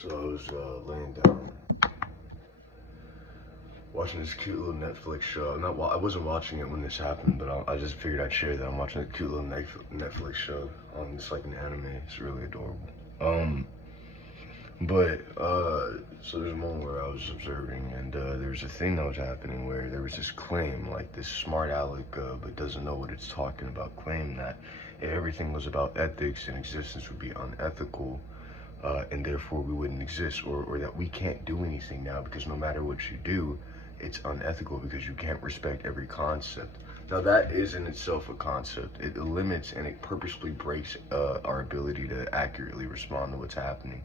So I was laying down watching this cute little Netflix show. I wasn't watching it when this happened, but I just figured I'd share that I'm watching a cute little Netflix show. It's like an anime. It's really adorable. So there's a moment where I was observing, and there was a thing that was happening where there was this claim, like this smart aleck, but doesn't know what it's talking about, claim that everything was about ethics and existence would be unethical, and therefore we wouldn't exist, or that we can't do anything now because no matter what you do, it's unethical because you can't respect every concept. Now that is in itself a concept. It limits and it purposely breaks our ability to accurately respond to what's happening.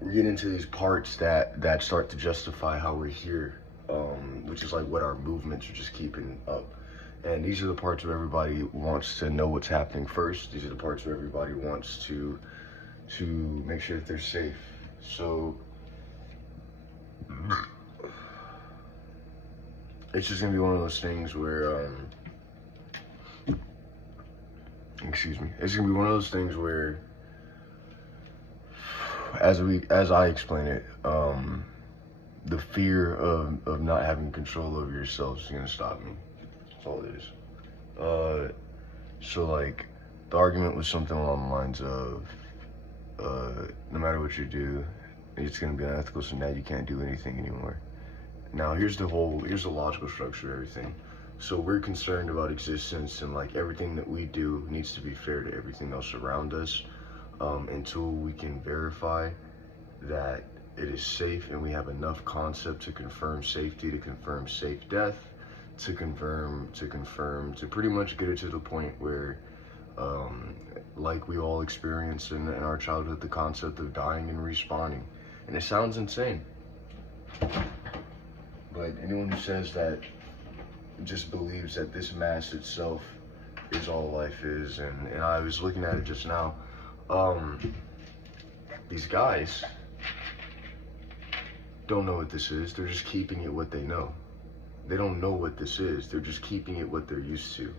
We get into these parts that start to justify how we're here, which is like what our movements are just keeping up. And these are the parts where everybody wants to know what's happening first. These are the parts where everybody wants to make sure that they're safe. So it's just gonna be one of those things where it's gonna be one of those things where as I explain it, the fear of not having control over yourself is gonna stop me. That's all it is. So like the argument was something along the lines of no matter what you do, it's gonna be unethical, so now you can't do anything anymore. Now here's the logical structure of everything. So we're concerned about existence, and like everything that we do needs to be fair to everything else around us, until we can verify that it is safe and we have enough concept to confirm safety, to confirm safe death, to pretty much get it to the point where like we all experienced in our childhood, the concept of dying and respawning. And it sounds insane, but anyone who says that just believes that this mass itself is all life is. And I was looking at it just now. These guys don't know what this is. They're just keeping it what they know. They don't know what this is. They're just keeping it what they're used to.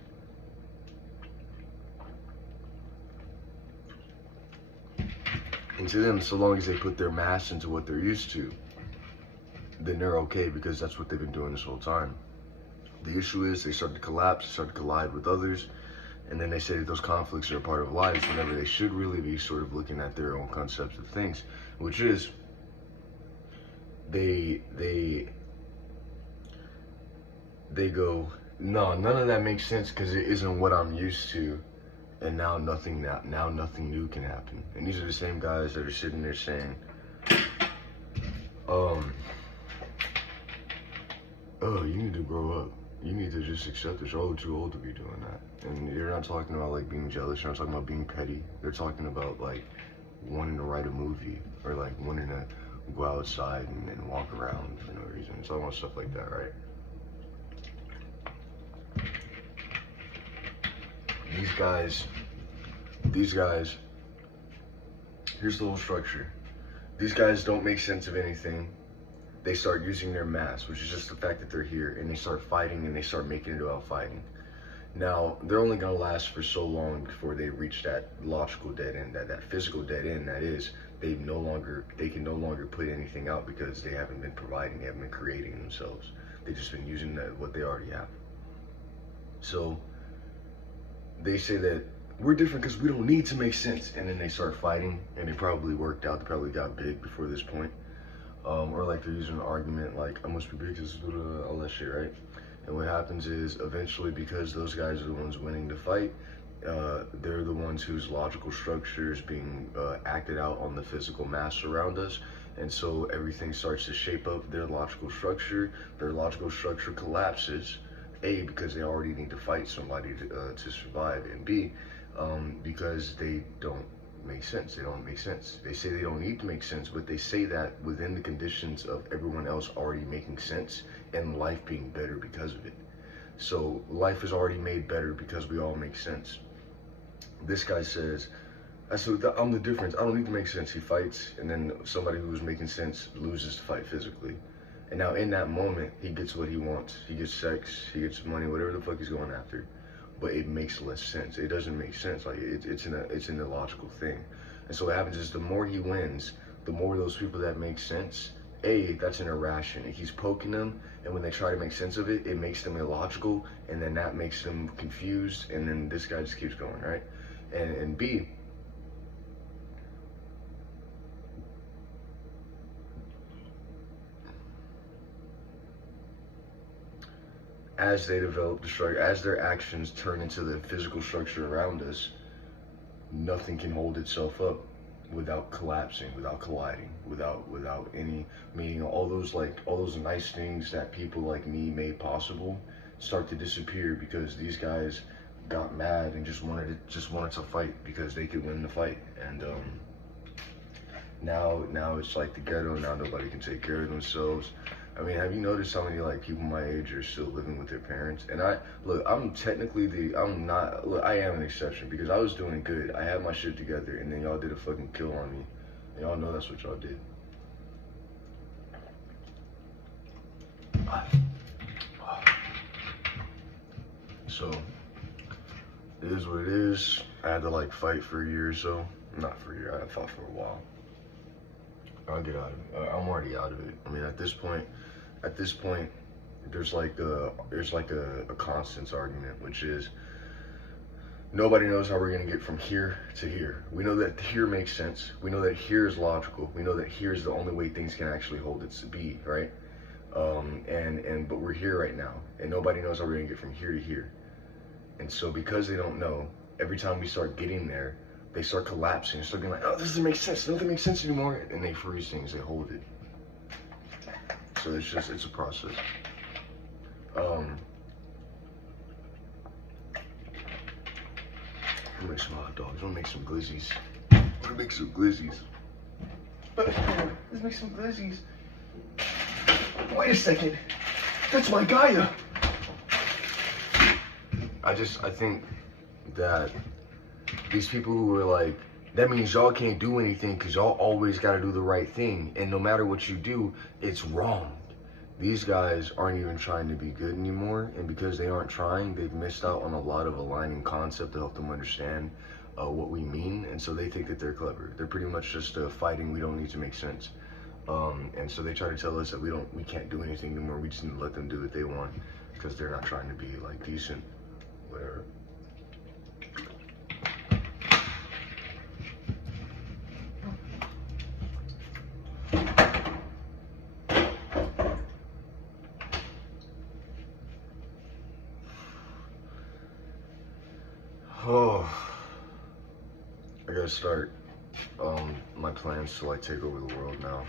And to them, so long as they put their mass into what they're used to, then they're okay, because that's what they've been doing this whole time. The issue is they start to collapse, they start to collide with others, and then they say that those conflicts are a part of life, whenever they should really be sort of looking at their own concepts of things, which is they go, no, none of that makes sense because it isn't what I'm used to, and now nothing new can happen. And these are the same guys that are sitting there saying, oh, you need to grow up. You need to just accept that you're too old to be doing that. And you're not talking about like being jealous, you're not talking about being petty. They're talking about like wanting to write a movie, or like wanting to go outside and walk around for no reason. It's almost stuff like that, right? These guys, here's the whole structure. These guys don't make sense of anything. They start using their mass, which is just the fact that they're here, and they start fighting, and they start making it about fighting. Now, they're only gonna last for so long before they reach that logical dead end, that physical dead end, that is, they can no longer put anything out because they haven't been providing, they haven't been creating themselves. They've just been using what they already have. So, they say that we're different because we don't need to make sense, and then they start fighting, and they probably worked out, they probably got big before this point. Or like they're using an argument like, I must be big because all that shit, right? And what happens is, eventually, because those guys are the ones winning the fight, they're the ones whose logical structure is being acted out on the physical mass around us. And so everything starts to shape up their logical structure. Their logical structure collapses, A, because they already need to fight somebody to survive, and B, because they don't make sense. They don't make sense. They say they don't need to make sense, but they say that within the conditions of everyone else already making sense and life being better because of it. So life is already made better because we all make sense. This guy says, I'm the difference. I don't need to make sense. He fights, and then somebody who was making sense loses the fight physically. And now in that moment, he gets what he wants. He gets sex, he gets money, whatever the fuck he's going after. But it makes less sense. It doesn't make sense. Like it's an illogical thing. And so what happens is the more he wins, the more those people that make sense, that's an irration. It keeps poking them, and when they try to make sense of it, it makes them illogical, and then that makes them confused, and then this guy just keeps going, right? And B, as they develop the structure, as their actions turn into the physical structure around us, nothing can hold itself up without collapsing, without colliding, without any meaning. All those nice things that people like me made possible start to disappear because these guys got mad and just wanted to fight because they could win the fight. And now it's like the ghetto. Now nobody can take care of themselves. I mean, have you noticed how many like people my age are still living with their parents? And I am an exception because I was doing good. I had my shit together, and then y'all did a fucking kill on me. And y'all know that's what y'all did. So it is what it is. I had to like fight for a year or so. Not for a year. I fought for a while. I'll get out of it. I'm already out of it. I mean, at this point, there's like a constants argument, which is nobody knows how we're gonna get from here to here. We know that here makes sense. We know that here is logical. We know that here is the only way things can actually hold its beat, right? But we're here right now, and nobody knows how we're gonna get from here to here. And so because they don't know, every time we start getting there, they start collapsing. They start being like, oh, this doesn't make sense. Nothing makes sense anymore. And they freeze things. They hold it. So it's a process. I'm gonna make some hot dogs. I'm gonna make some glizzies. Let's make some glizzies. Wait a second. That's my Gaia. I think that these people who are like, that means y'all can't do anything because y'all always got to do the right thing. And no matter what you do, it's wrong. These guys aren't even trying to be good anymore. And because they aren't trying, they've missed out on a lot of aligning concept to help them understand what we mean. And so they think that they're clever. They're pretty much just fighting. We don't need to make sense. And so they try to tell us that we can't do anything anymore. We just need to let them do what they want because they're not trying to be like decent, whatever. Oh, I gotta start my plans to like take over the world now.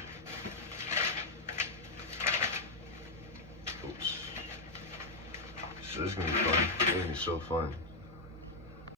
Oops. So this is gonna be fun. It's gonna be so fun.